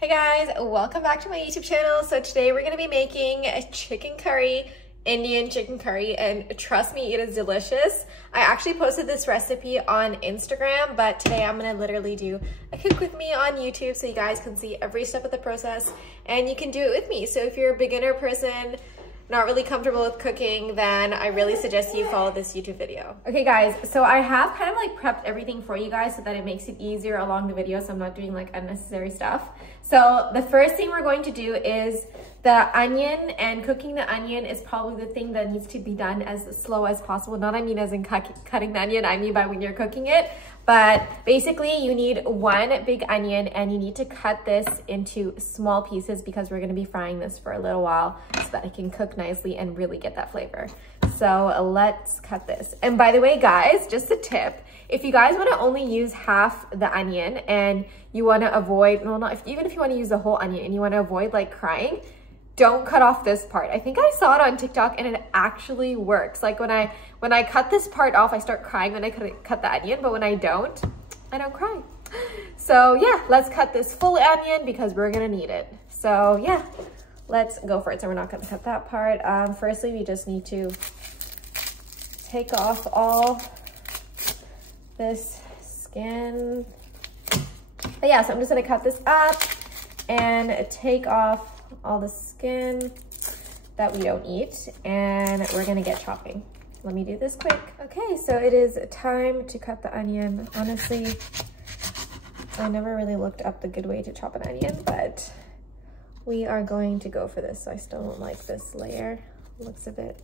Hey guys, welcome back to my YouTube channel. So today we're gonna be making a chicken curry, Indian chicken curry, and trust me, it is delicious. I actually posted this recipe on Instagram, but today I'm gonna literally do a cook with me on YouTube so you guys can see every step of the process and you can do it with me. So if you're a beginner person, not really comfortable with cooking, then I really suggest you follow this YouTube video. Okay guys, so I have kind of like prepped everything for you guys so that it makes it easier along the video, so I'm not doing like unnecessary stuff. So the first thing we're going to do is the onion, and cooking the onion is probably the thing that needs to be done as slow as possible. Not I mean as in cutting the onion, I mean by when you're cooking it. But basically you need one big onion and you need to cut this into small pieces because we're gonna be frying this for a little while so that it can cook nicely and really get that flavor. So let's cut this. And by the way, guys, just a tip, if you guys wanna only use half the onion and you wanna avoid, even if you wanna use the whole onion and you wanna avoid like crying, don't cut off this part. I think I saw it on TikTok and it actually works. Like when I cut this part off, I start crying when I cut the onion, but when I don't cry. So yeah, let's cut this full onion because we're gonna need it. So yeah, let's go for it. So we're not gonna cut that part. Firstly, we just need to take off all this skin. But yeah, so I'm just gonna cut this up and take off all the skin that we don't eat, and we're gonna get chopping. Let me do this quick. Okay, so it is time to cut the onion. Honestly, I never really looked up the good way to chop an onion, but we are going to go for this. So I still don't like this layer. It looks a bit,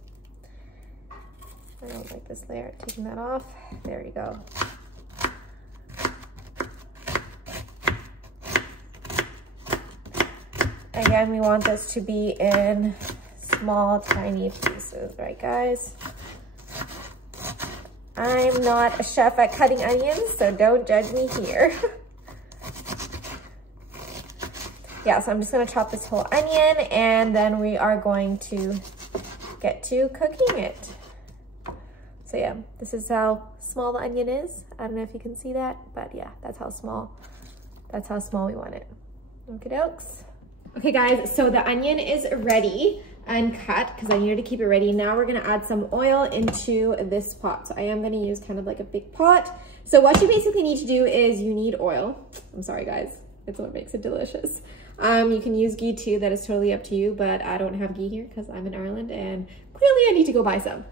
I don't like this layer. Taking that off, there we go. Again, we want this to be in small, tiny pieces, right guys? I'm not a chef at cutting onions, so don't judge me here. Yeah, so I'm just gonna chop this whole onion and then we are going to get to cooking it. So yeah, this is how small the onion is. I don't know if you can see that, but yeah, that's how small we want it. Okie dokes. Okay guys, so the onion is ready and cut because I needed to keep it ready. Now we're gonna add some oil into this pot. So I am gonna use kind of like a big pot. So what you basically need to do is you need oil. I'm sorry guys, it's what makes it delicious. You can use ghee too, that is totally up to you, but I don't have ghee here because I'm in Ireland and clearly I need to go buy some.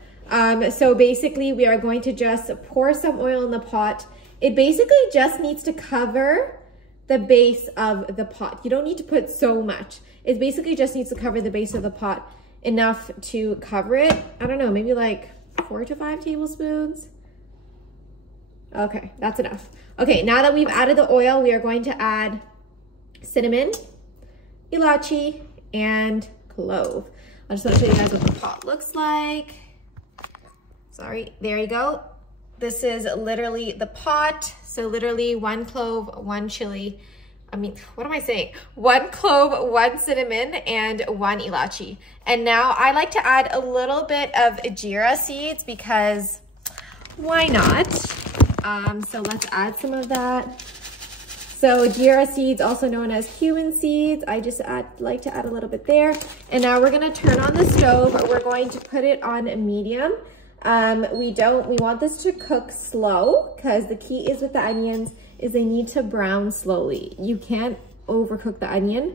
So basically we are going to just pour some oil in the pot. It basically just needs to cover the base of the pot. You don't need to put so much. It basically just needs to cover the base of the pot enough to cover it. I don't know, maybe like 4 to 5 tablespoons. Okay, that's enough. Okay, now that we've added the oil, we are going to add cinnamon, elachi, and clove. I just want to show you guys what the pot looks like. Sorry, there you go. This is literally the pot. So literally 1 clove, 1 chili. I mean, what am I saying? 1 clove, 1 cinnamon, and 1 elachi. And now I like to add a little bit of jeera seeds because why not? So let's add some of that. So jeera seeds, also known as cumin seeds. I just like to add a little bit there. And now we're gonna turn on the stove. We're going to put it on medium. We want this to cook slow because the key is with the onions is they need to brown slowly. You can't overcook the onion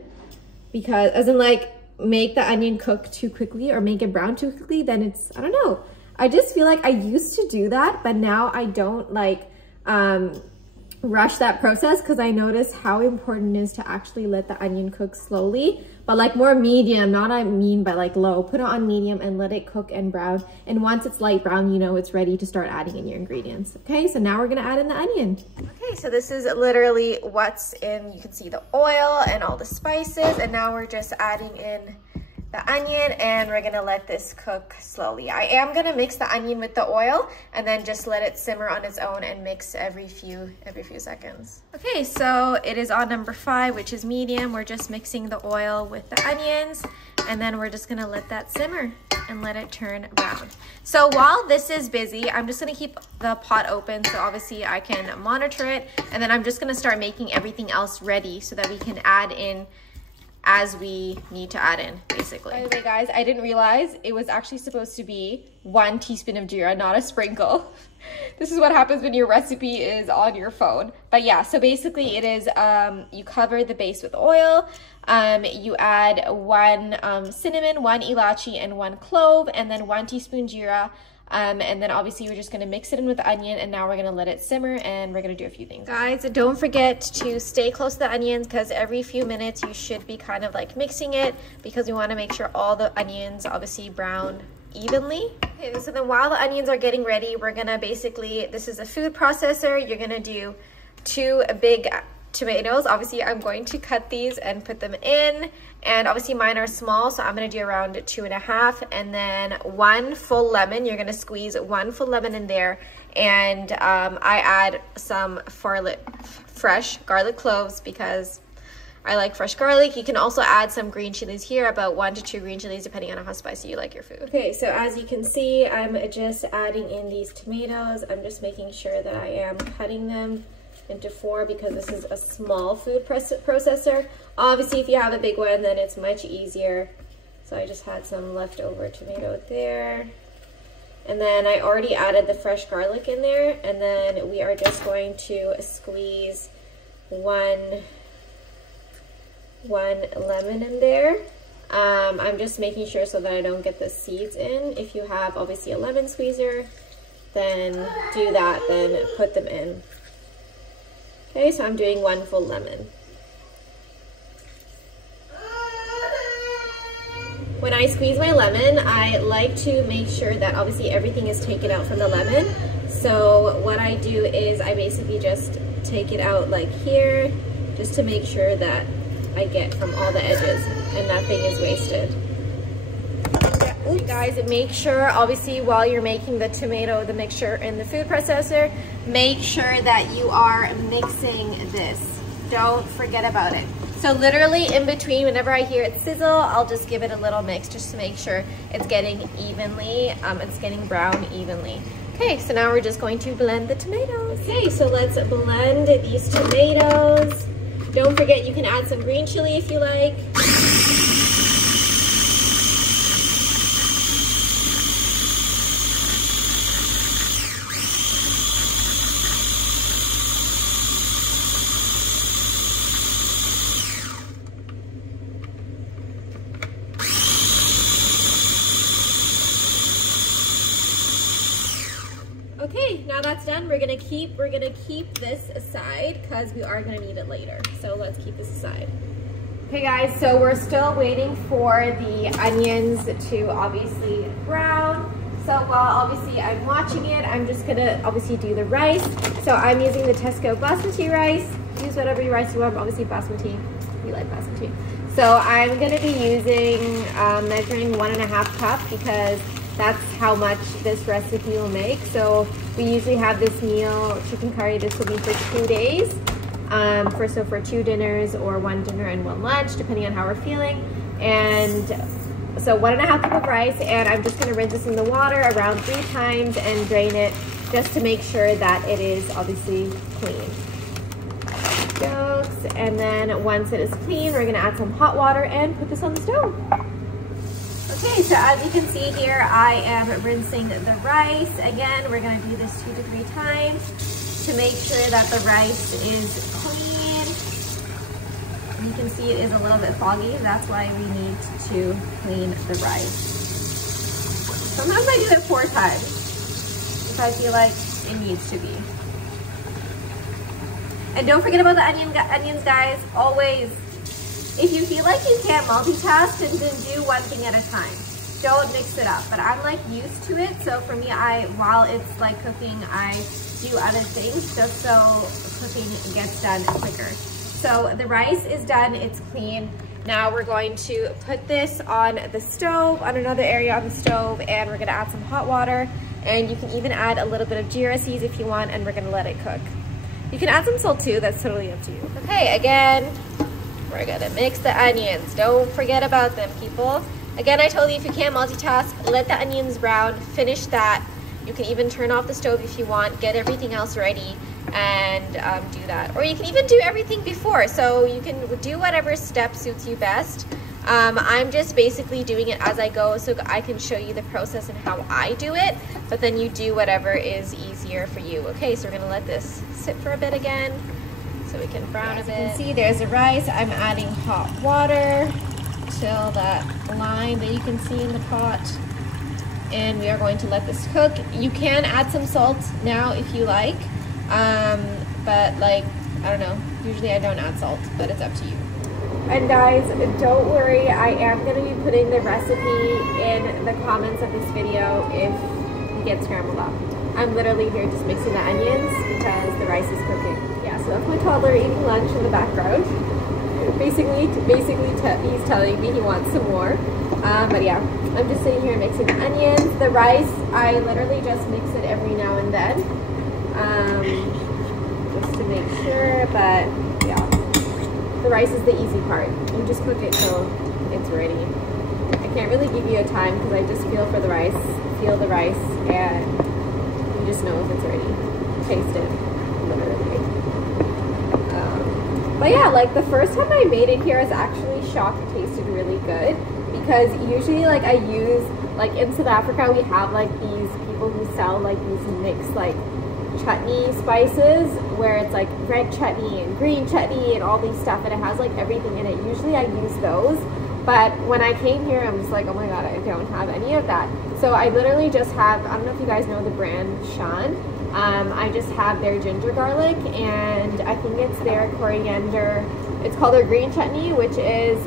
because as in like make the onion cook too quickly or make it brown too quickly, then it's, I don't know. I just feel like I used to do that, but now I don't like, rush that process because I notice how important it is to actually let the onion cook slowly, but like more medium, not I mean by like low. Put it on medium and let it cook and brown. And once it's light brown, you know it's ready to start adding in your ingredients. Okay, so now we're gonna add in the onion. Okay, so this is literally what's in, you can see the oil and all the spices, and now we're just adding in the onion, and we're gonna let this cook slowly. I am gonna mix the onion with the oil and then just let it simmer on its own and mix every few seconds. Okay, so it is on number 5, which is medium. We're just mixing the oil with the onions, and then we're just gonna let that simmer and let it turn brown. So while this is busy, I'm just gonna keep the pot open so obviously I can monitor it, and then I'm just gonna start making everything else ready so that we can add in as we need to add in, basically. By the way, guys, I didn't realize it was actually supposed to be 1 teaspoon of jeera, not a sprinkle. This is what happens when your recipe is on your phone. But yeah, so basically it is, you cover the base with oil, you add 1 cinnamon, 1 elachi, and 1 clove, and then 1 teaspoon jeera. And then obviously we're just gonna mix it in with the onion, and now we're gonna let it simmer, and we're gonna do a few things. Guys, don't forget to stay close to the onions, because every few minutes you should be kind of like mixing it, because we wanna make sure all the onions obviously brown evenly. Okay, so then while the onions are getting ready, we're gonna basically, this is a food processor, you're gonna do 2 big tomatoes. Obviously I'm going to cut these and put them in, and obviously mine are small, so I'm going to do around 2.5, and then 1 full lemon. You're going to squeeze 1 full lemon in there, and I add some fresh garlic cloves because I like fresh garlic. You can also add some green chilies here, about 1 to 2 green chilies depending on how spicy you like your food. Okay, so as you can see, I'm just adding in these tomatoes. I'm just making sure that I am cutting them into 4 because this is a small food processor. Obviously, if you have a big one, then it's much easier. So I just had some leftover tomato there. And then I already added the fresh garlic in there. And then we are just going to squeeze one lemon in there. I'm just making sure so that I don't get the seeds in. If you have obviously a lemon squeezer, then do that, then put them in. Okay, so I'm doing 1 full lemon. When I squeeze my lemon, I like to make sure that obviously everything is taken out from the lemon. So what I do is I basically just take it out like here, just to make sure that I get from all the edges and nothing is wasted. Yeah, guys, make sure obviously while you're making the tomato, the mixture in the food processor, make sure that you are mixing this. Don't forget about it. So literally in between, whenever I hear it sizzle, I'll just give it a little mix just to make sure it's getting evenly, it's getting brown evenly. Okay, so now we're just going to blend the tomatoes. Okay, so let's blend these tomatoes. Don't forget you can add some green chili if you like. Okay, now that's done. We're gonna keep this aside because we are gonna need it later. So let's keep this aside. Okay guys, so we're still waiting for the onions to obviously brown. So while obviously I'm watching it, I'm just gonna obviously do the rice. So I'm using the Tesco basmati rice. Use whatever rice you want, obviously basmati, we like basmati. So I'm gonna be using, measuring 1.5 cup because that's how much this recipe will make. So we usually have this meal, chicken curry, this will be for 2 days. For 2 dinners or 1 dinner and 1 lunch, depending on how we're feeling. And so 1.5 cup of rice, and I'm just gonna rinse this in the water around 3 times and drain it just to make sure that it is obviously clean. And then once it is clean, we're gonna add some hot water and put this on the stove. Okay, so as you can see here, I am rinsing the rice. Again, we're gonna do this 2 to 3 times to make sure that the rice is clean. You can see it is a little bit foggy. That's why we need to clean the rice. Sometimes I do it 4 times if I feel like it needs to be. And don't forget about the onions, guys. Always, if you feel like you can't multitask, then do one thing at a time. Don't mix it up. But I'm like used to it, so for me, while it's like cooking, I do other things just so cooking gets done quicker. So the rice is done, it's clean. Now we're going to put this on the stove, on another area on the stove, and we're gonna add some hot water. And you can even add a little bit of jeera seeds if you want, and we're gonna let it cook. You can add some salt too, that's totally up to you. Okay, again, we're gonna mix the onions. Don't forget about them, people. Again, I told you if you can't multitask, let the onions brown, finish that. You can even turn off the stove if you want, get everything else ready, and do that. Or you can even do everything before, so you can do whatever step suits you best. I'm just basically doing it as I go so I can show you the process and how I do it, but then you do whatever is easier for you. Okay, so we're gonna let this sit for a bit again so we can brown a bit. As you can see, there's the rice. I'm adding hot water till that line that you can see in the pot. And we are going to let this cook. You can add some salt now if you like, but like, I don't know, usually I don't add salt, but it's up to you. And guys, don't worry, I am going to be putting the recipe in the comments of this video if it gets scrambled up. I'm literally here just mixing the onions because the rice is cooking. Yeah, so that's my toddler eating lunch in the background. Basically, he's telling me he wants some more. But yeah, I'm just sitting here mixing the onions. The rice, I literally just mix it every now and then, just to make sure, but yeah. The rice is the easy part. You just cook it till it's ready. I can't really give you a time because I just feel the rice, and you just know if it's ready. Taste it, literally. But yeah, like the first time I made it here, I was actually shocked it tasted really good, because usually like I use, like in South Africa we have like these people who sell like these mixed like chutney spices where it's like red chutney and green chutney and all these stuff, and it has like everything in it. Usually I use those, but when I came here I'm just like, oh my god, I don't have any of that. So I literally just have, I don't know if you guys know the brand Shan. I just have their ginger garlic, and I think it's their coriander. It's called their green chutney, which is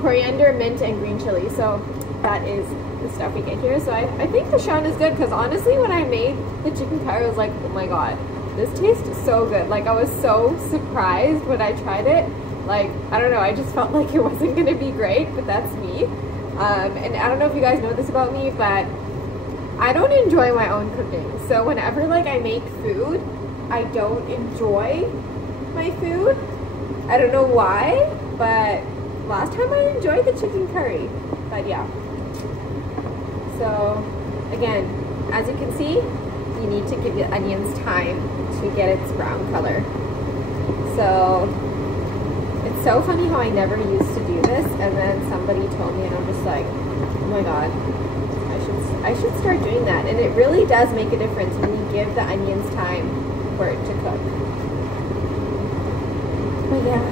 coriander, mint, and green chili. So that is the stuff we get here. So I think the Shan is good, because honestly when I made the chicken curry I was like, oh my god, this tastes so good. Like I was so surprised when I tried it. Like, I don't know, I just felt like it wasn't gonna be great, but that's me. And I don't know if you guys know this about me, but I don't enjoy my own cooking. So whenever like I make food, I don't enjoy my food. I don't know why, but last time I enjoyed the chicken curry. But yeah. So again, as you can see, you need to give the onions time to get its brown color. So it's so funny how I never used to do this, and then somebody told me and I'm just like, oh my god, I should start doing that. And it really does make a difference when you give the onions time for it to cook. But yeah,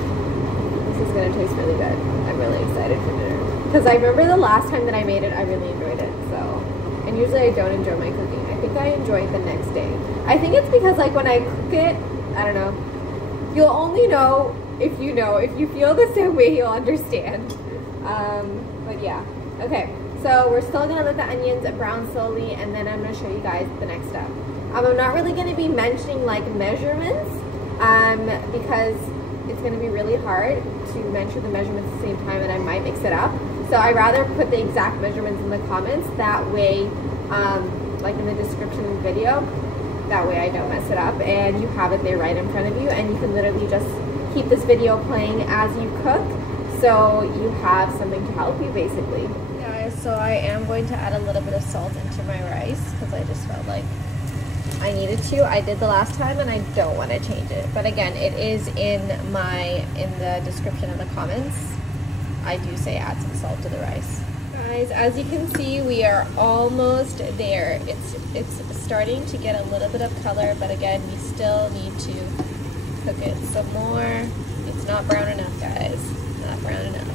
this is gonna taste really good. I'm really excited for dinner, because I remember the last time that I made it, I really enjoyed it. So, and usually I don't enjoy my cooking. I think I enjoy it the next day. I think it's because like when I cook it, I don't know, you'll only know. If you feel the same way, you'll understand. But yeah, okay. So we're still gonna let the onions brown slowly, and then I'm gonna show you guys the next step. I'm not really gonna be mentioning like measurements, because it's gonna be really hard to measure the measurements at the same time, and I might mix it up. So I rather put the exact measurements in the comments. That way, like in the description of the video, that way I don't mess it up, and you have it there right in front of you, and you can literally just keep this video playing as you cook, so you have something to help you basically. Guys, so I am going to add a little bit of salt into my rice because I just felt like I needed to. I did the last time and I don't want to change it, but again, it is in the description of the comments. I do say add some salt to the rice. Guys, as you can see, we are almost there. It's starting to get a little bit of color, but again, we still need to cook it some more. It's not brown enough, guys. Not brown enough.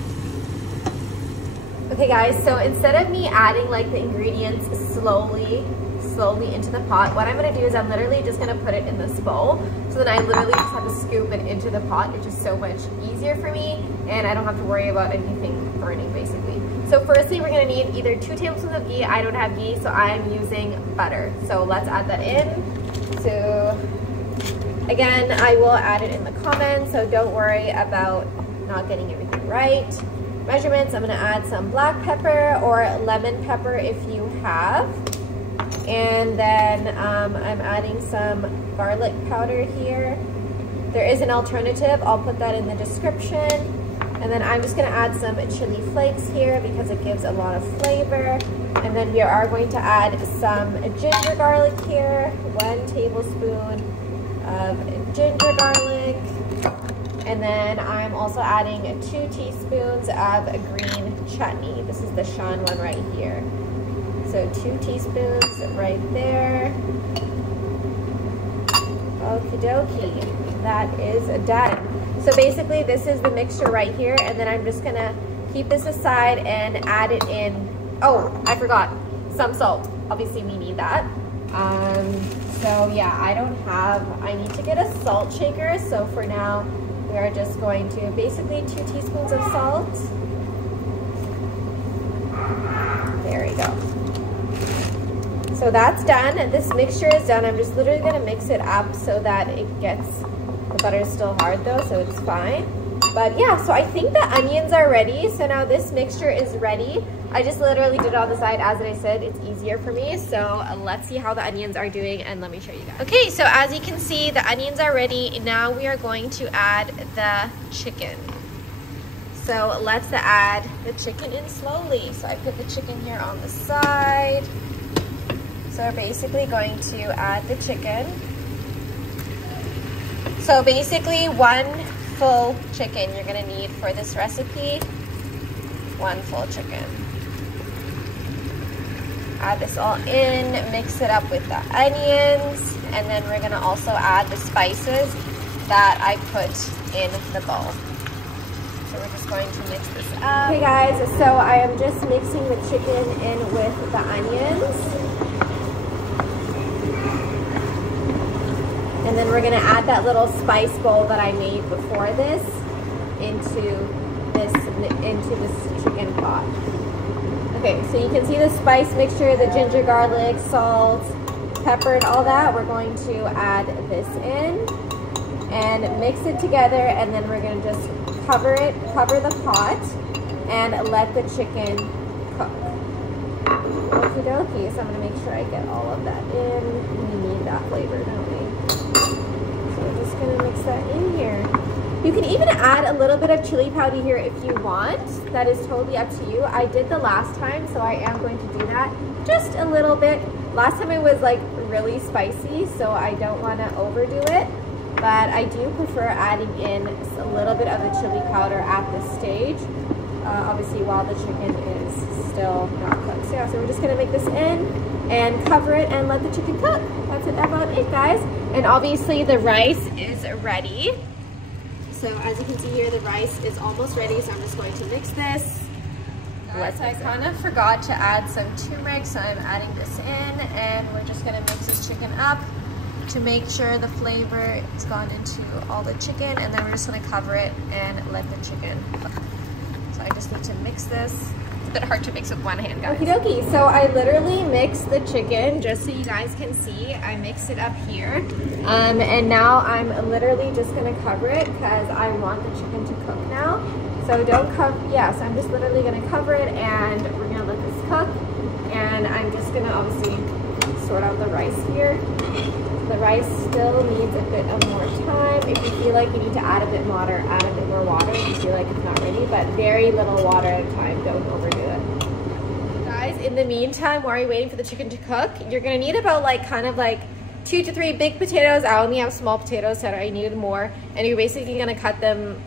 Okay guys, so instead of me adding like the ingredients slowly into the pot, what I'm gonna do is I'm literally just gonna put it in this bowl. So then I literally just have to scoop it into the pot. It's just so much easier for me, and I don't have to worry about anything burning basically. So firstly, we're gonna need either 2 tablespoons of ghee. I don't have ghee, so I'm using butter. So let's add that in. So again, I will add it in the comments, so don't worry about not getting everything right. Measurements, I'm gonna add some black pepper or lemon pepper if you have. And then I'm adding some garlic powder here. There is an alternative, I'll put that in the description. And then I'm just gonna add some chili flakes here because it gives a lot of flavor. And then we are going to add some ginger garlic here, 1 tablespoon of ginger garlic. And then I'm also adding 2 teaspoons of green chutney. This is the Shan one right here. So 2 teaspoons right there. Okie dokie, that is done. So basically this is the mixture right here, and then I'm just gonna keep this aside and add it in. Oh, I forgot, some salt. Obviously we need that. So yeah, I need to get a salt shaker. So for now, we are just going to basically 2 teaspoons of salt. There we go. So that's done. This mixture is done. I'm just literally gonna mix it up so that it gets, the butter is still hard though, so it's fine. But yeah, so I think the onions are ready. So now this mixture is ready. I just literally did it on the side, as I said, it's easier for me. So let's see how the onions are doing and let me show you guys. Okay, so as you can see, the onions are ready. Now we are going to add the chicken. So let's add the chicken in slowly. So I put the chicken here on the side. So we're basically going to add the chicken. So basically 1 full chicken you're gonna need for this recipe. 1 full chicken. Add this all in, mix it up with the onions, and then we're gonna also add the spices that I put in the bowl. So we're just going to mix this up. Okay guys, so I am just mixing the chicken in with the onions. And then we're gonna add that little spice bowl that I made before this into this chicken pot. Okay, so you can see the spice mixture, the ginger, garlic, salt, pepper, and all that. We're going to add this in and mix it together, and then we're gonna just cover the pot and let the chicken cook. Okie dokie, so I'm gonna make sure I get all of that in. We need that flavor, don't we? So we're just gonna mix that in here. You can even add a little bit of chili powder here if you want. That is totally up to you. I did the last time, so I am going to do that. Just a little bit. Last time it was like really spicy, so I don't want to overdo it. But I do prefer adding in a little bit of the chili powder at this stage. Obviously while the chicken is still not cooked. So yeah, so we're just gonna make this in and cover it and let the chicken cook. That's about it, guys. And obviously the rice is ready. So as you can see here, the rice is almost ready, so I'm just going to mix this. Guys, I kind of forgot to add some turmeric, so I'm adding this in, and we're just gonna mix this chicken up to make sure the flavor is gone into all the chicken, and then we're just gonna cover it and let the chicken cook. So I just need to mix this. It's a bit hard to mix with one hand, guys. Okie dokie, so I literally mixed the chicken, just so you guys can see. I mixed it up here. And now I'm literally just gonna cover it because I want the chicken to cook now. So don't cover, yeah, so I'm just literally gonna cover it and we're gonna let this cook. And I'm just gonna obviously sort out the rice here. The rice still needs a bit of more time. If you feel like you need to add a bit more water, add a bit more water. If you feel like it's not ready, but very little water at a time. Don't overdo it. Guys, in the meantime, while you're waiting for the chicken to cook, you're gonna need about kind of 2 to 3 big potatoes. I only have small potatoes, so I needed more. And you're basically gonna cut them.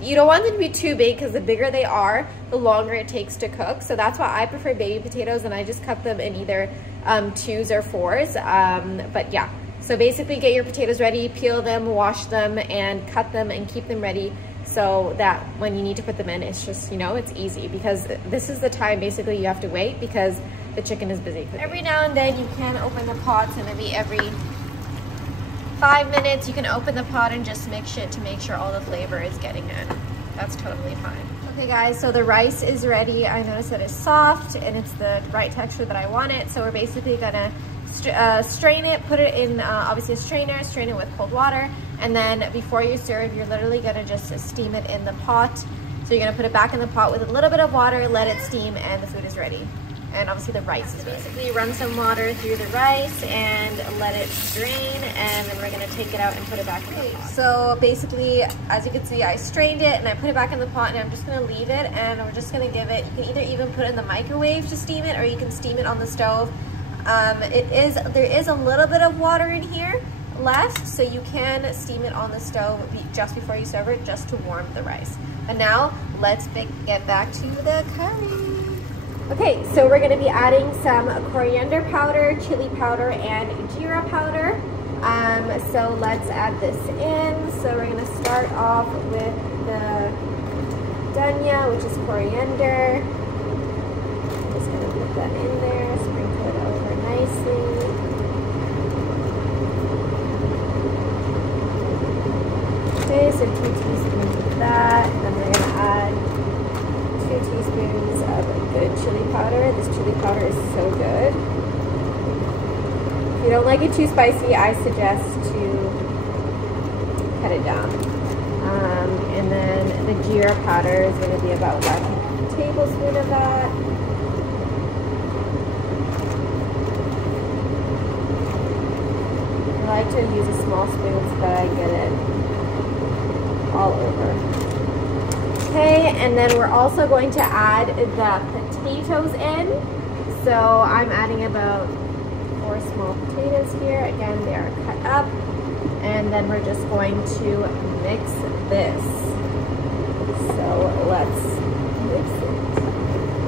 You don't want them to be too big because the bigger they are, the longer it takes to cook. So that's why I prefer baby potatoes, and I just cut them in either 2s or 4s. But yeah. So basically get your potatoes ready, peel them, wash them, and cut them and keep them ready so that when you need to put them in, it's just, it's easy, because this is the time basically you have to wait because the chicken is busy cooking. Every now and then you can open the pot, so maybe every 5 minutes you can open the pot and just mix it to make sure all the flavor is getting in. That's totally fine. Okay guys, so the rice is ready. I noticed that it's soft and it's the right texture that I want it. So we're basically gonna strain it, put it in obviously a strainer, strain it with cold water, And then before you serve, you're literally gonna just steam it in the pot. So you're gonna put it back in the pot with a little bit of water, let it steam, and the food is ready. And obviously the rice is basically run some water through the rice and let it drain, and then we're gonna take it out and put it back in the pot. So basically, as you can see, I strained it and I put it back in the pot, and I'm just gonna leave it, and we're just gonna give it, you can either even put it in the microwave to steam it, or you can steam it on the stove. There is a little bit of water in here left, so you can steam it on the stove just before you serve it, just to warm the rice. And now let's get back to the curry. Okay, so we're gonna be adding some coriander powder, chili powder, and jeera powder. So let's add this in. So we're gonna start off with the dhania, which is coriander. I'm just gonna put that in there, sprinkle it over nicely. Okay, so 2 teaspoons of that, and then we're gonna add 2 teaspoons of good chili powder. This chili powder is so good. If you don't like it too spicy, I suggest to cut it down. And then the jeera powder is going to be about 1 tablespoon of that. I like to use a small spoon so that I get it all over. Okay, and then we're also going to add the potatoes in. So I'm adding about 4 small potatoes here. Again, they are cut up. And then we're just going to mix this. So let's mix it.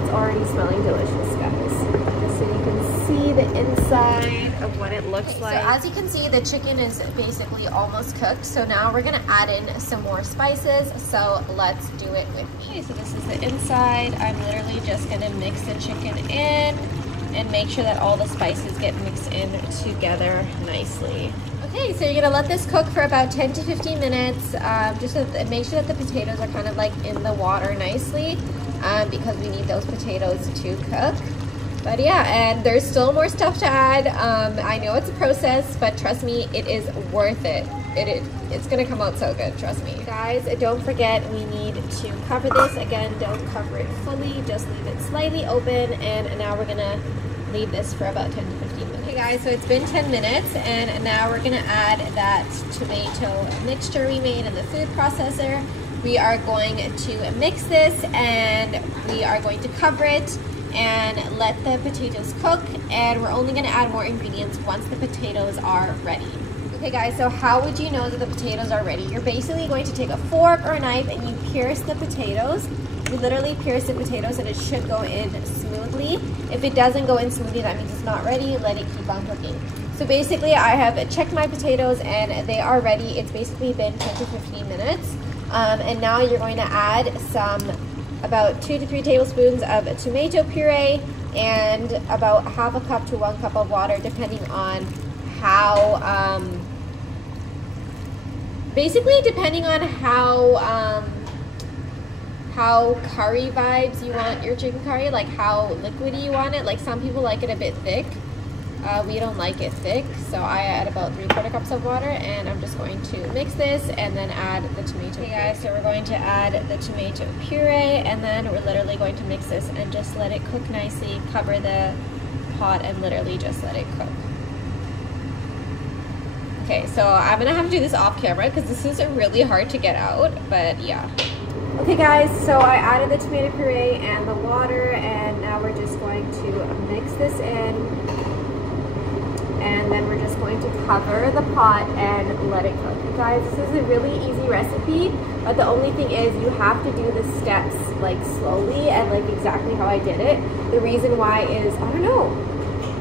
It's already smelling delicious, guys. Just so you can see the inside of what it looks like. So as you can see, the chicken is basically almost cooked. So now we're gonna add in some more spices. So let's do it with me. Okay, so this is the inside. I'm literally just gonna mix the chicken in and make sure that all the spices get mixed in together nicely. Okay, so you're gonna let this cook for about 10 to 15 minutes. Just to make sure that the potatoes are kind of like in the water nicely, because we need those potatoes to cook. But yeah, and there's still more stuff to add. I know it's a process, but trust me, it is worth it. It's gonna come out so good, trust me. Guys, don't forget, we need to cover this. Again, don't cover it fully, just leave it slightly open, and now we're gonna leave this for about 10 to 15 minutes. Okay guys, so it's been 10 minutes, and now we're gonna add that tomato mixture we made in the food processor. We are going to mix this, and we are going to cover it and let the potatoes cook, and we're only gonna add more ingredients once the potatoes are ready. Okay guys, so how would you know that the potatoes are ready? You're basically going to take a fork or a knife and you pierce the potatoes. You literally pierce the potatoes and it should go in smoothly. If it doesn't go in smoothly, that means it's not ready. Let it keep on cooking. So basically I have checked my potatoes and they are ready. It's basically been 10 to 15 minutes. And now you're going to add about 2 to 3 tablespoons of tomato puree and about half a cup to 1 cup of water, depending on how, basically depending on how curry vibes you want your chicken curry, like how liquidy you want it. Like some people like it a bit thick. We don't like it thick, so I add about 3/4 cups of water, and I'm just going to mix this and then add the tomato. Okay guys, so we're going to add the tomato puree, and then we're literally going to mix this and just let it cook nicely. Cover the pot and literally just let it cook. Okay, so I'm gonna have to do this off camera because this is really hard to get out, but yeah. Okay guys, so I added the tomato puree and the water, and now we're just going to mix this in. And then we're just going to cover the pot and let it cook. You guys, this is a really easy recipe, but the only thing is you have to do the steps like slowly and like exactly how I did it. The reason why is, I don't know,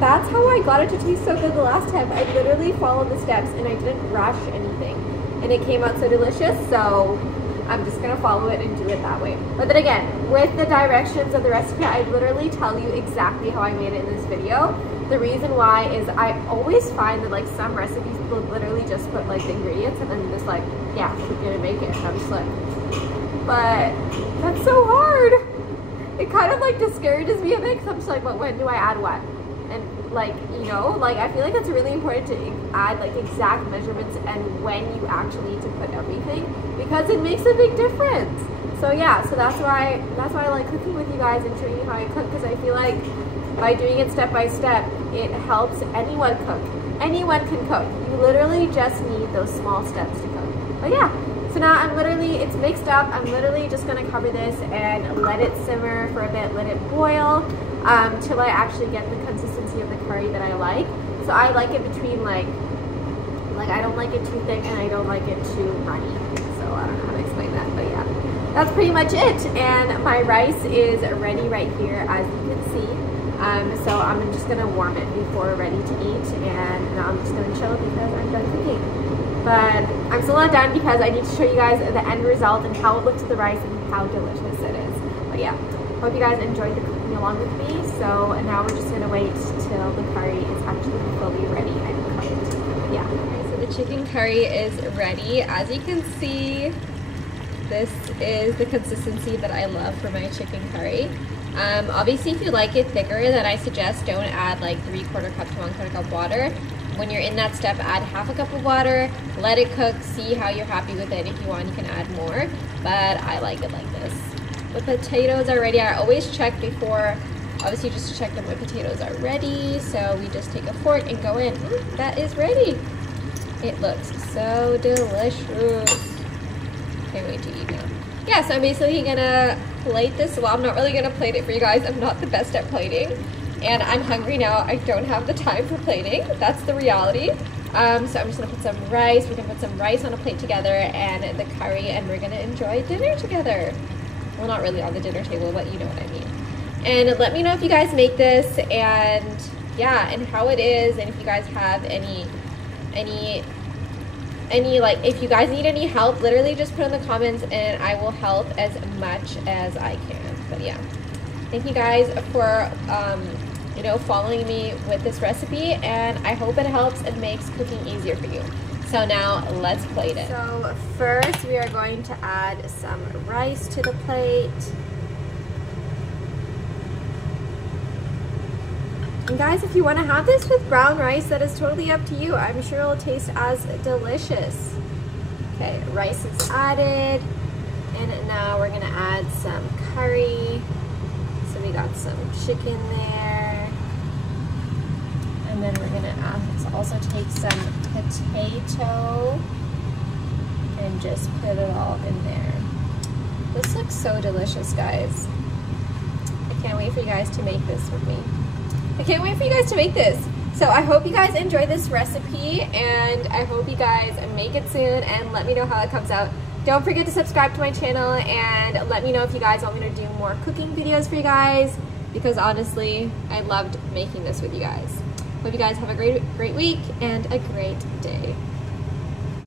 that's how I got it to taste so good the last time. I literally followed the steps and I didn't rush anything. And it came out so delicious, so I'm just gonna follow it and do it that way. But then again, with the directions of the recipe, I literally tell you exactly how I made it in this video. The reason why is I always find that like some recipes people literally just put like the ingredients and then just like, yeah, we're gonna make it. And I'm just like, but that's so hard. It kind of like discourages me a bit because I'm just like, but when do I add what? and like, you know, like I feel like it's really important to add like exact measurements and when you actually need to put everything, because it makes a big difference. So yeah, so that's why I like cooking with you guys and showing you how I cook, because I feel like by doing it step by step, it helps anyone cook. Anyone can cook. You literally just need those small steps to cook. But yeah, so now it's mixed up. I'm literally just gonna cover this and let it simmer for a bit, let it boil till I actually get the consistency of the curry that I like. So I like it between like I don't like it too thick and I don't like it too runny. So I don't know how to explain that, but yeah, that's pretty much it. And my rice is ready right here, as you can see. So I'm just gonna warm it before we're ready to eat, and now I'm just gonna chill because I'm done cooking. But I'm still not done because I need to show you guys the end result and how it looks with the rice and how delicious it is. But yeah, hope you guys enjoyed the cooking along with me. So now we're just gonna wait till the curry is actually fully ready and cooked. Yeah. Okay, so the chicken curry is ready. As you can see, this is the consistency that I love for my chicken curry. Obviously, if you like it thicker, then I suggest don't add like 3/4 cup to 1/4 cup water. When you're in that step, add 1/2 cup of water, let it cook, see how you're happy with it. If you want, you can add more, but I like it like this. The potatoes are ready. I always check before, obviously just to check that my potatoes are ready. So we just take a fork and go in. That is ready. It looks so delicious. Can't wait to eat now. Yeah, so I'm basically gonna plate this. Well, I'm not really gonna plate it for you guys. I'm not the best at plating, and I'm hungry now. I don't have the time for plating. That's the reality. So I'm just gonna put some rice. We're gonna put some rice on a plate together and the curry, and we're gonna enjoy dinner together. Well, not really on the dinner table, but you know what I mean. And let me know if you guys make this, and yeah, and how it is, and if you guys have any like, if you guys need any help, literally just put in the comments and I will help as much as I can. But yeah, thank you guys for you know, following me with this recipe, and I hope it helps and makes cooking easier for you. So now let's plate it. So first we are going to add some rice to the plate. And guys, if you want to have this with brown rice, that is totally up to you. I'm sure it'll taste as delicious. Okay, rice is added, and now we're gonna add some curry. So we got some chicken there, and then we're gonna also take some potato and just put it all in there. This looks so delicious, guys. I can't wait for you guys to make this with me. I can't wait for you guys to make this. So I hope you guys enjoy this recipe, and I hope you guys make it soon and let me know how it comes out. Don't forget to subscribe to my channel and let me know if you guys want me to do more cooking videos for you guys, because honestly, I loved making this with you guys. Hope you guys have a great week and a great day.